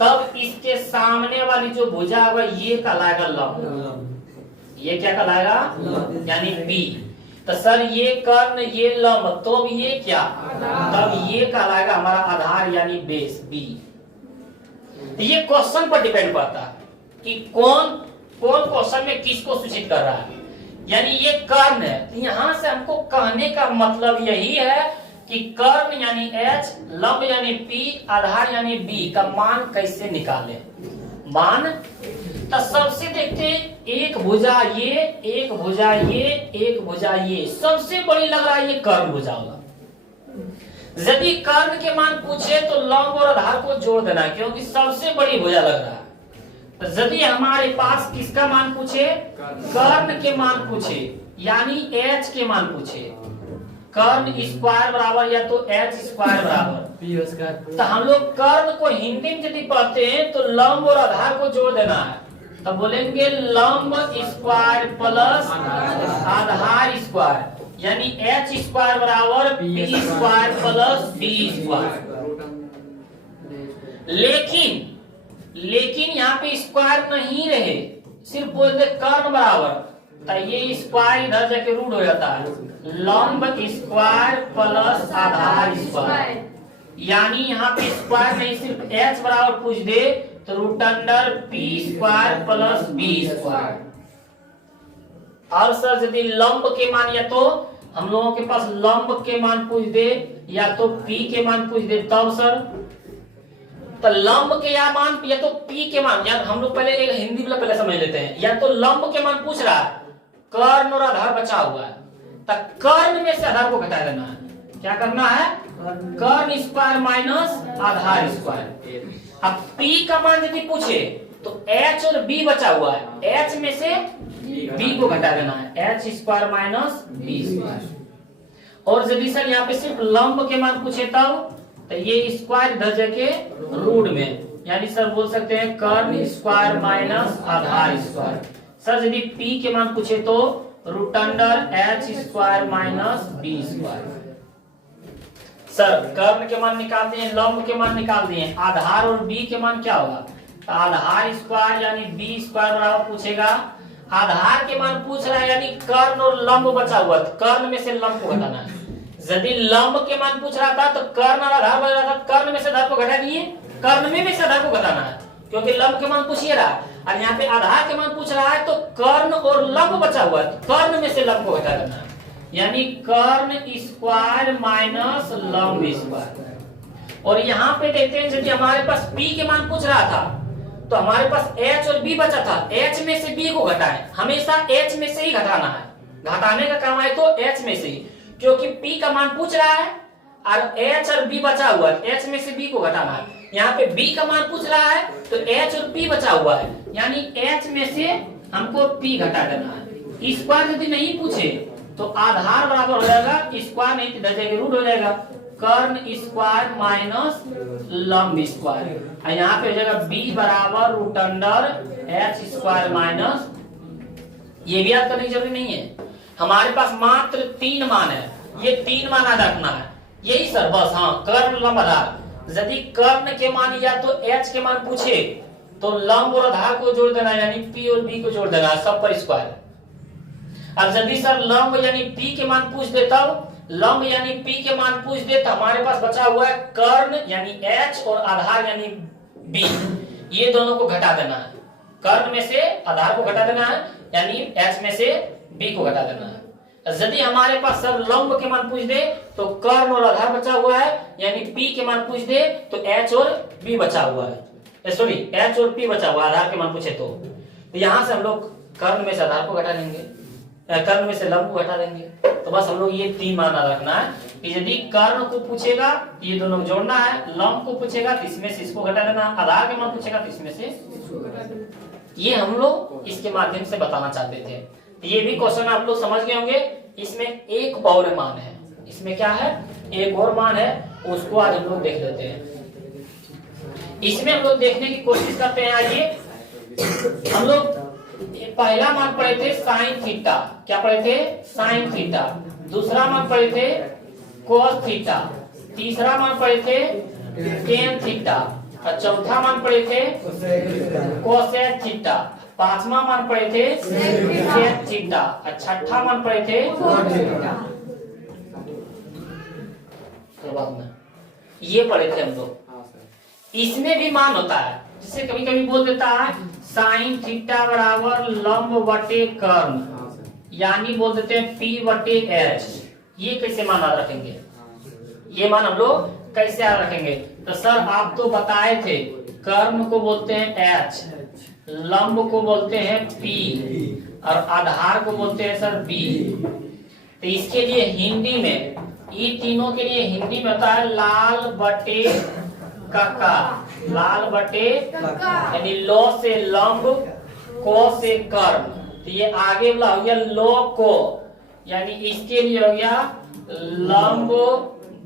तब इसके सामने वाली जो भुजा होगा ये कहलाएगा लंब। ये क्या कहलाएगा? यानी बी। तो सर ये कर्ण, ये लंब, तो ये क्या? तब ये कहलाएगा हमारा आधार यानी बेस, बी। ये क्वेश्चन पर डिपेंड करता है कि कौन क्वेश्चन में किसको सूचित कर रहा है। यानी ये कर्ण है, तो यहां से हमको कहने का मतलब यही है कि कर्ण यानी एच, लंब यानी पी, आधार यानी बी का मान कैसे निकाले। मान तो सबसे देखते हैं, एक भुजा ये, एक भुजा ये, एक भुजा ये। सबसे बड़ी लग रहा है ये कर्ण भुजा होगा। यदि कर्ण के मान पूछे तो लंब और आधार को जोड़ देना, क्योंकि सबसे बड़ी भुजा लग रहा है। तो यदि हमारे पास किसका मान पूछे? कर्ण के मान पूछे, यानी एच के मान पूछे। कर्ण स्क्वायर बराबर या तो एच स्क्वायर बराबर। तो हम लोग कर्ण को हिंदी में यदि पढ़ते हैं तो लंब और आधार को जोड़ देना है। तो बोलेंगे लंब स्क्वायर प्लस आधार स्क्वायर, यानी एच स्क्वायर बराबर P square plus B square. लेकिन यहाँ पे स्क्वायर नहीं रहे, सिर्फ बोल दे कर्ण बराबर, तो ये स्क्वायर इधर जाके रूट हो जाता है। लंब स्क्वायर प्लस आधार स्क्वायर, यानी यहाँ पे स्क्वायर नहीं, सिर्फ एच बराबर पूछ दे तो root under P square plus B square. और सर यदि लंब के मान, या तो हम लोगों के पास लंब के मान पूछ दे या तो पी के मान पूछ दे, तब सर तो लंब के या मान या तो पी के मान, या हम लोग पहले एक हिंदी वाला पहले समझ लेते हैं। या तो लंब के मान पूछ रहा है, कर्ण और आधार बचा हुआ है, तो कर्ण में से आधार को घटा देना है। क्या करना है? कर्ण स्क्वायर माइनस आधार स्क्वायर। अब P का मान यदि पूछे तो H और B बचा हुआ है, H में से B को घटा देना है, H square minus B square. और यदि सर यहाँ पे सिर्फ लंब के मान पूछे तब तो ये स्क्वायर इधर जाके रूट में, यानी सर बोल सकते हैं कर्ण स्क्वायर माइनस आधार स्क्वायर। सर यदि P के मान पूछे तो root under H square minus B square. Sir कर्ण के मान निकाल दिए, लंब के मान निकाल दिए, आधार और बी के मान क्या होगा? तो आधार स्क्वायर यानी बी स्क्वायर बराबर पूछेगा। आधार के मान पूछ रहा है, यानी कर्ण और लंब बचा हुआ, तो कर्ण में से लंब को घटाना है, यदि लंब के मान पूछ रहा था तो कर्ण और आधार बदल रहा था, कर्ण में से आधार को घटा दिए, कर्ण में से आधार को घटाना है क्योंकि लंब के मान पूछिए रहा, और यहाँ पे आधार के मान पूछ रहा है तो कर्ण और लंब बचा हुआ है, तो कर्ण में से लंब को घटा देना है, यानी कर्ण स्क्वायर माइनस लंब स्क्वायर। और यहाँ पे देखते हैं यदि हमारे पास p के मान पूछ रहा था तो हमारे पास h और b बचा था, h में से b को घटाएं, हमेशा h में से ही घटाना है, घटाने का काम है तो h में से ही, क्योंकि p का मान पूछ रहा है और h और b बचा हुआ है, h में से b को घटाना है। यहाँ पे b का मान पूछ रहा है तो h और p बचा हुआ है, यानी h में से हमको p घटा देना है। स्क्वायर यदि नहीं पूछे तो आधार बराबर हो जाएगा स्क्वायर, नहीं तो इधर रूट हो जाएगा, कर्ण स्क्वायर माइनस लंब स्क्वायर, और यहाँ पे हो जाएगा b बराबर root under h square minus, ये भी याद करने की जरूरी नहीं है, हमारे पास मात्र 3 मान है, ये 3 मान याद रखना है, यही सर बस। हाँ, कर्ण लंब आधार, यदि कर्ण के मान या तो h के मान पूछे तो लंब और आधार को जोड़ देना, यानी p और b को जोड़ देना सब पर स्क्वायर। अब यदि सर लंब यानी p के मान पूछ दे, तब लंब यानी p के मान पूछ दे तो हमारे पास बचा हुआ है कर्ण यानी h और आधार यानी b, ये दोनों को घटा देना है, कर्ण में से आधार को घटा देना है, यानी h में से b को घटा देना है। यदि हमारे पास सर लंब के मान पूछ दे तो कर्ण और आधार बचा हुआ है, यानी p के मान पूछ दे तो h और b बचा हुआ है, सॉरी h और p बचा हुआ है, आधार के मान पूछे तो यहां से हम लोग कर्ण में से आधार को घटा देंगे, कर्ण में से लंब को घटा देंगे। तो बस हम लोग ये 3 मान रखना है कि यदि कर्ण को पूछेगा ये दोनों जोड़ना है, लंब को पूछेगा तो इसमें से इसको घटा देना, आधार के मान पूछेगा तो इसमें से इसको घटा देना। ये हम लोग इसके माध्यम से बताना चाहते थे। ये भी क्वेश्चन आप लोग समझ गए होंगे। इसमें एक और मान है, इसमें क्या है, एक और मान है, उसको आज हम लोग देख लेते हैं। इसमें हम लोग देखने की कोशिश करते हैं। आइए हम लोग पहला मान पढ़े थे साइन थीटा, क्या पढ़े थे, साइन थीटा। दूसरा मान पढ़े थे कोस थीटा, तीसरा मान पढ़े थे टेन थीटा, और चौथा मान पढ़े थे कोसेक थीटा, पांचवा मान पढ़े थे सेक थीटा, और छठा मान पढ़े थे ये पढ़े थे हम लोग। इसमें भी मान होता है, जिसे कभी कभी बोल देता है साइन थीटा बराबर लंब बटे कर्ण, यानी बोल देते हैं p बटे h। ये कैसे मान याद रखेंगे, ये मान हम लोग कैसे याद रखेंगे, तो सर आप तो बताए थे कर्ण को बोलते हैं h, लंब को बोलते हैं p, और आधार को बोलते हैं सर b। तो इसके लिए हिंदी में, ये तीनों के लिए हिंदी में होता है लाल बटे कक्का, लाल बटे यानी लो से लंब, को से कर्ण, तो ये आगे वाला हो गया लो को, यानी इसके लिए हो गया लंब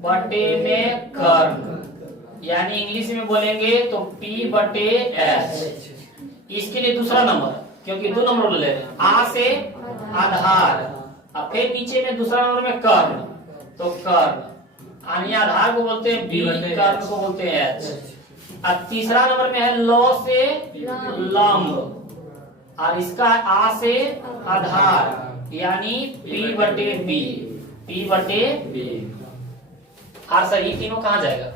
बटे में कर्ण, यानी इंग्लिश में बोलेंगे तो p बटे h। इसके लिए दूसरा नंबर, क्योंकि 2 नंबर ले रहे हैं, आ से आधार, और फिर नीचे में दूसरा नंबर में कर्ण, तो कर्ण यानी आधार को बोलते हैं b, कर्ण को बोलते हैं h। और तीसरा नंबर में है लो से लंब, और इसका आ से आधार, यानी p बटे b, p बटे b। और सर ये तीनों कहाँ जाएगा,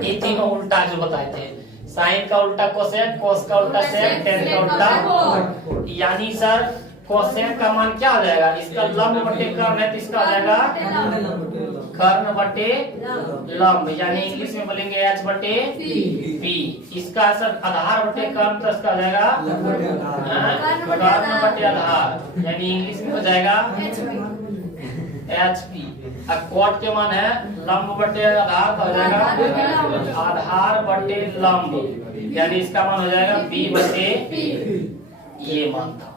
ये तीनों उल्टा जो बताए थे, साइन का उल्टा कोसेक, कोस का उल्टा सेक, टेन का उल्टा, यानी सर कोसेक का मान क्या हो जाएगा, इसका लंब बटे कर्ण है तो इसका हो जाएगा कर्ण बटे लंब, यानी इंग्लिश में बोलेंगे h बटे p। इसका सर आधार बटे कर्ण तो इसका हो जाएगा कर्ण बटे आधार, यानी इंग्लिश में हो जाएगा HP। अब कोट के मान है लंब बटे आधार, हो जाएगा आधार बटे लंब, यानी इसका मान हो जाएगा b बटे, ये मान था।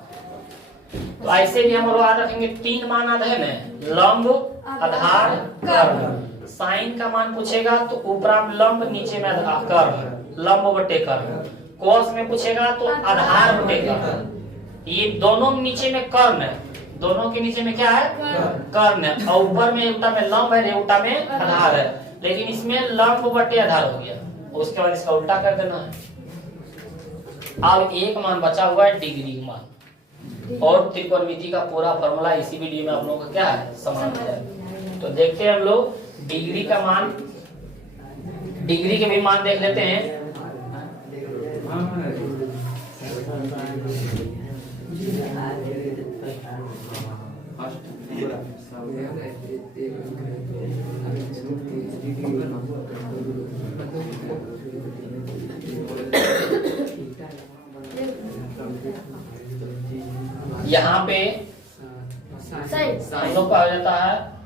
तो ऐसे भी हम लोग याद रखेंगे 3 मान याद है ना, लंब आधार कर्ण। साइन का मान पूछेगा तो ऊपर में लंब, नीचे में आधार कर्ण, लंब बटे कर्ण। कोस में पूछेगा तो आधार बटे कर्ण, ये दोनों नीचे में कर्ण है, दोनों के नीचे में क्या है, कर्ण है, और ऊपर में उल्टा में लंब है, उल्टा में आधार है, लेकिन इसमें लंब बटे आधार हो गया, उसके बाद इसका उल्टा कर देना है। अब एक मान बचा हुआ है डिग्री मान, और त्रिकोणमिति का पूरा फॉर्मूला इसी वीडियो में आप लोगों का क्या है, समान है। तो देखते हैं हम लोग डिग्री का मान, डिग्री के भी मान देख लेते हैं। यहाँ पे हम लोग का हो जाता है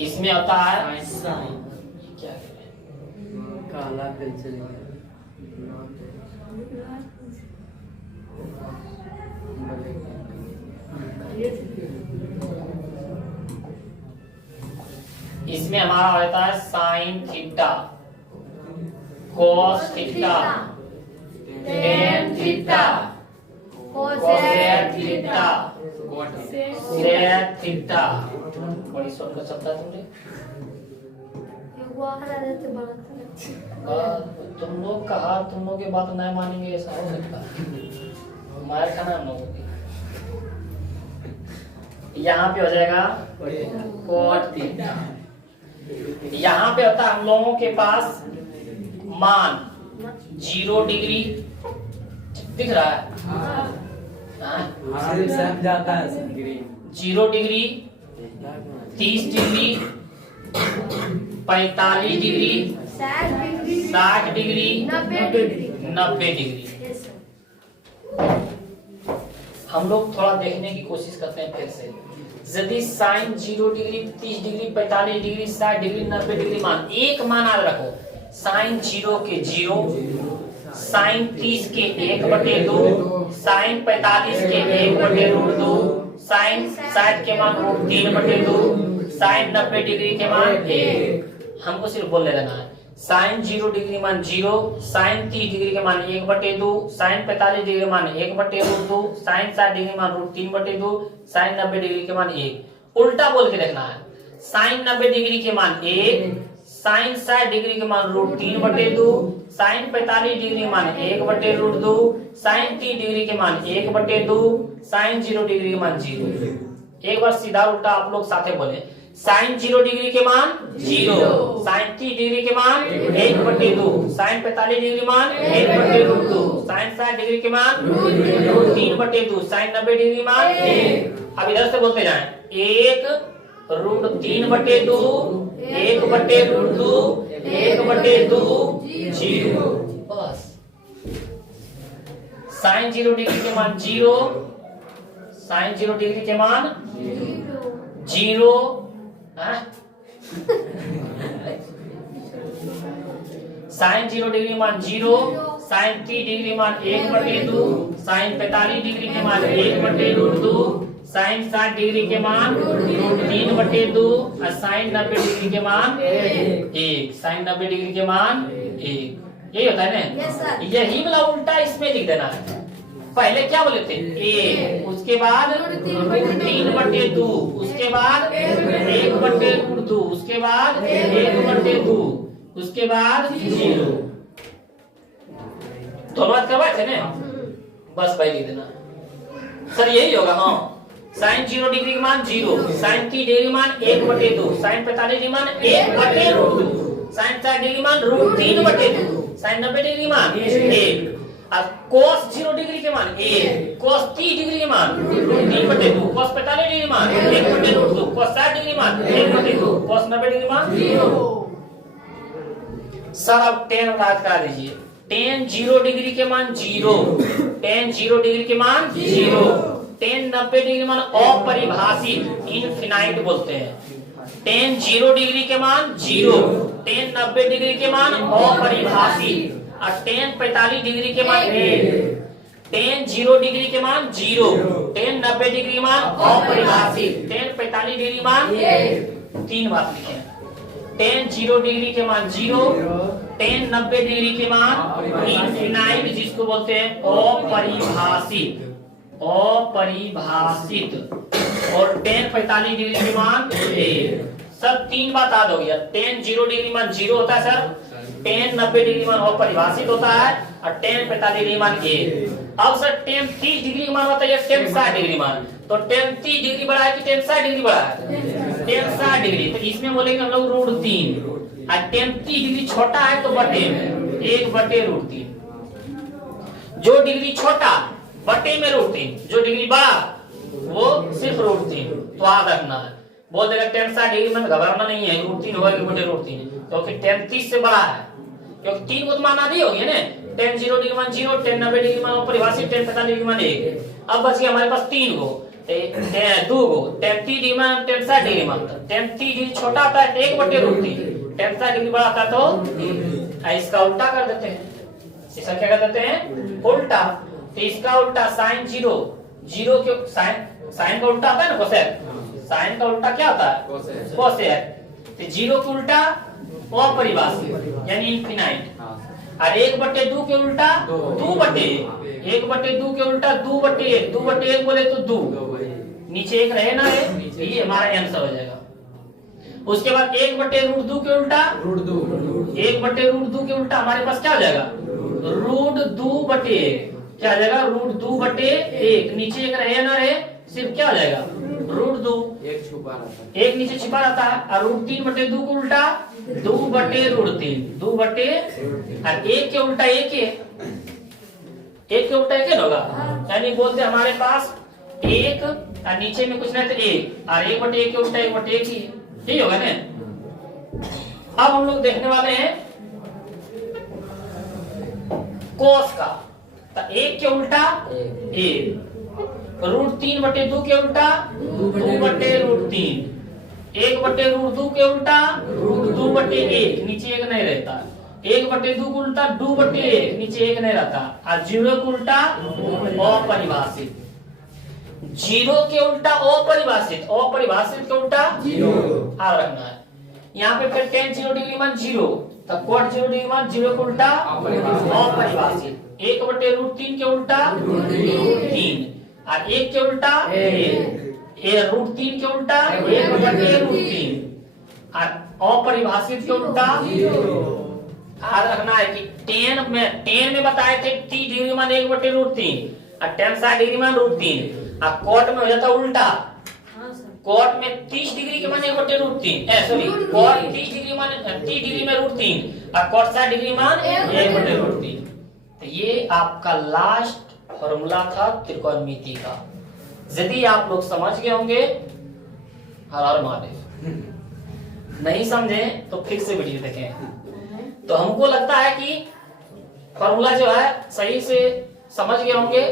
इसमें होता है साइन, क्या काला पेंसिल इसमें हमारा होता है sine theta, cos theta, tan theta, cosec theta, sec theta. बड़ी सोच कर सकता है तुमने। तुम लोग कहा, तुम लोग की बात नहीं मानेंगे, ऐसा हो सकता है? मार खाना हम लोगों की। यहाँ पे हो जाएगा कोट थीटा। यहाँ पे होता है हम लोगों के पास मान 0 डिग्री दिख रहा है, जाता है 0 degree, 30 degree, 45 degree, 60 degree, 90 degree. हम लोग थोड़ा देखने की कोशिश करते हैं फिर से। यदि sine 0 degree, 30 degree, 45 degree, 60 degree, 90 degree मान, एक मान याद रखो, साइन 0 के 0, साइन 30 के 1/2, साइन 45 के 1/√2, साइन 60 के मान √3/2, साइन 90 डिग्री के मान 1। हमको सिर्फ बोलने देना है। साइन 0 डिग्री मान 0, साइन 30 डिग्री के मान 1/2, साइन 45 डिग्री के मान 1/√2, साइन 60 डिग्री मान √3/2, साइन 90 डिग्री के मान 1। उल्टा बोल के देखना है। साइन 90 डिग्री के मान 1, साइन 60 डिग्री के मान √3/2, साइन 45 डिग्री के मान 1/√2, साइन 30 डिग्री के मान 1/2, साइन 0 डिग्री के मान 0। एक बार सीधा उल्टा आप लोग साथे बोले। साइन 0 डिग्री के मान 0, साइन 30 डिग्री के मान 1/2, साइन 45 डिग्री मान 1/√2, साइन 60 डिग्री के मान √3/2, साइन 90 डिग्री मान 1। अब इधर से बोलते जाएं, 1√3/2, 1/√2, 1/2, 0। बस। साइन 0 डिग्री के मान 0, साइन 0 डिग्री के मान 0, साइन 0 डिग्री मान 0, साइन 30 डिग्री मान 1/2, साइन 45 डिग्री के मान 1/√2, साइन 60 डिग्री के मान √3/2 और साइन 90 डिग्री के मान 1। साइन 90 डिग्री के मान 1। यही होता है ना? यही वाला उल्टा इसमें लिख देना है। पहले क्या बोले थे? 1, उसके बाद √3/2, उसके बाद 1/√2, उसके बाद 1/2, उसके बाद 0। दोनों बात करवाए थे ना? बस भाई लिख देना सर, यही होगा। हाँ, साइन 0 डिग्री के मान 0, साइन 30 डिग्री मान 1/2, साइन 45 डिग्री मान 1/√2, साइन 60 डिग्री मान √3/2, साइन 90 डिग्री मान 1। और कोस 0 डिग्री के मान 1, कोस 30 डिग्री के मान √3/2, कोस 45 डिग्री मान 1/√2, कोस 60 डिग्री मान 1/2, कोस 90 डिग्री मान 0। सर अब टेन याद करा दीजिए। टेन 0 डिग्री के मान 0, टेन 0 डिग्री के मान 0, टेन 90 डिग्री मान अपरिभाषित, इनफिनाइट बोलते हैं। टेन 0 डिग्री के मान 0, टेन 90 डिग्री के मान अपरिभाषित, और टेन 45 डिग्री के मान 1। टेन 0 डिग्री के मान 0, टेन 90 डिग्री के मान अपरिभाषित, टेन 45 डिग्री मान 1। तीन बात लिखे। टेन 0 डिग्री के मान 0, tan 90 डिग्री के मान इनफिनाइट, जिसको बोलते हैं अपरिभाषित, और tan 45 डिग्री के मान a। सब तीन बात याद हो गया। tan 0 डिग्री मान 0 होता है सर, tan 90 डिग्री मान अपरिभाषित होता है, और tan 45 डिग्री मान a। अब सर tan 30 डिग्री मान होता है, tan 60 डिग्री मान, तो tan 30 डिग्री बड़ा है कि tan 60 डिग्री बड़ा है? tan 60 डिग्री, तो इसमें बोलेंगे हम लोग √3, और tan 30 डिग्री छोटा है तो बटे में 1/√3। जो डिग्री छोटा बटे में √3, जो डिग्री बड़ा वो सिर्फ √3। तो याद रखना है, बोल देगा tan 60 डिग्री में घबराना नहीं है, √3 होगा कि बटे √3, क्योंकि tan 30 से बड़ा है, क्योंकि 3 को तो मान आधी हो गया ना। tan 0 डिग्री मान 0, tan 90 डिग्री मान अपरिभाषित, tan 45 डिग्री मान 1। अब बच गया हमारे पास 3 गो, 2 गो, tan 30 डिग्री मान, tan 60 डिग्री मान। tan 30 डिग्री छोटा आता है 1/√3, tan 60 डिग्री बड़ा आता है तो इसका उल्टा कर देते हैं। इसका क्या कर देते हैं? उल्टा। तो इसका उल्टा sin 0, 0 के साइन का उल्टा आता है ना कोसेक, साइन का उल्टा क्या आता है? कोसेक। तो 0 के उल्टा अपरिभाषित यानी इनफिनाइट, और 1/2 के उल्टा 2/1, 1/2 के उल्टा 2/1, 2/1 बोले तो 2, नीचे 1 रहे ना है, तो ये हमारा आंसर हो जाएगा। उसके बाद 1/√2 के उल्टा √2 के उल्टा हमारे पास क्या हो जाएगा? √2/1, क्या आ जाएगा? √2/1, नीचे 1 रहे ना रहे, सिर्फ क्या हो जाएगा? √2, एक नीचे छिपा रहता है, और √3/2 को उल्टा 2/√3, 2/, और 1 के उल्टा 1 के उल्टा 1 होगा, यानी बोलते हमारे पास 1 और नीचे में कुछ नहीं तो 1, और 1/1 के उल्टा 1/1 ही, यही होगा ना। अब हम लोग देखने वाले हैं कोस का, तो 1 के उल्टा 1, √3/2 के उल्टा 2/√3, 1/√2 के उल्टा √2/1, नीचे 1 नहीं रहता, 1/2 को उल्टा 2/1, नीचे 1 नहीं रहता, और 0 को उल्टा अपरिभाषित, 0 के उल्टा अपरिभाषित, अपरिभाषित के उल्टा 0 याद रखना है। यहाँ पे फिर tan 0 डिग्री मान 0, तो cot 0 डिग्री मान 0 के उल्टा अपरिभाषित, 1/√3 के उल्टा √3, और 1 के उल्टा 1, √3 के उल्टा 1/√3, और अपरिभाषित के उल्टा 0। याद रखना है कि tan में बताए थे 30 डिग्री मान 1/√3, और tan 60 डिग्री मान √3, और cot में हो जाता उल्टा, cot में 30 डिग्री के मान 1/√3, सॉरी cot 30 डिग्री मान 30 डिग्री में √3, और cot 60 डिग्री मान 1/√3। तो ये आपका लास्ट फॉर्मूला था त्रिकोणमिति का। यदि आप लोग समझ गए होंगे, हर हर महादेव। नहीं समझे तो फिर से वीडियो देखें। तो हमको लगता है कि फॉर्मूला जो है सही से समझ गए होंगे,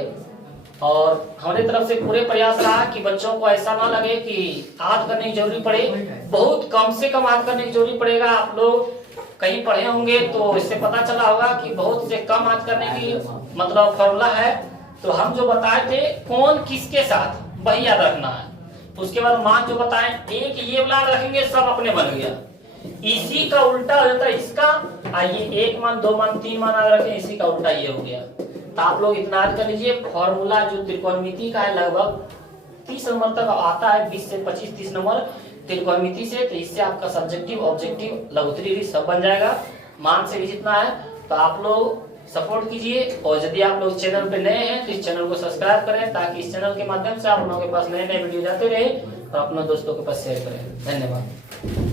और हमारे तरफ से पूरे प्रयास रहा कि बच्चों को ऐसा ना लगे कि याद करने की जरूरी पड़े, बहुत कम से कम याद करने की जरूरी पड़ेगा। आप लोग कहीं पढ़े होंगे तो इससे पता चला होगा कि बहुत से कम याद करने की मतलब फॉर्मूला है। तो हम जो बताए थे कौन किसके साथ, वही याद रखना है। उसके बाद मान जो बताए, एक ये वाला रखेंगे सब अपने बन गया, इसी का उल्टा हो जाता है इसका, आइए 1 मान 2 मान 3 मान याद रखें, इसी का उल्टा ये हो गया। तो आप लोग इतना याद कर लीजिए, फॉर्मूला जो त्रिकोणमिति का है लगभग 30 नंबर तक आता है, 20 से 25-30 नंबर त्रिकोणमिति से। तो इससे आपका सब्जेक्टिव, ऑब्जेक्टिव, लघुत्तरी सब बन जाएगा, मान से भी जितना है। तो आप लोग सपोर्ट कीजिए, और यदि आप लोग चैनल पे नए हैं तो इस चैनल को सब्सक्राइब करें, ताकि इस चैनल के माध्यम से आप लोगों के पास नए नए वीडियो जाते रहे और अपने दोस्तों के पास शेयर करें। धन्यवाद।